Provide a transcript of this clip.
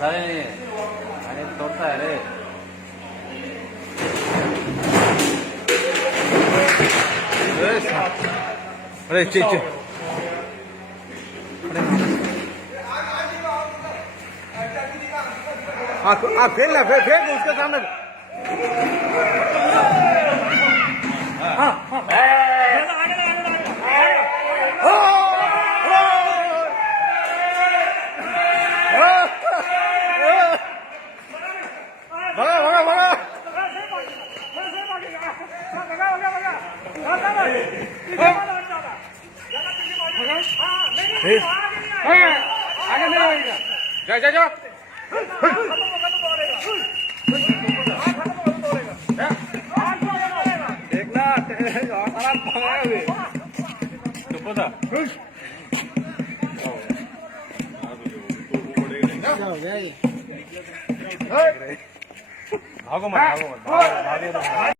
नाही आणि तोडताय रे. अरे चे हाँ फेल ना फेल फेल उसके सामने. जा जा देखना भागो मत भागो मत.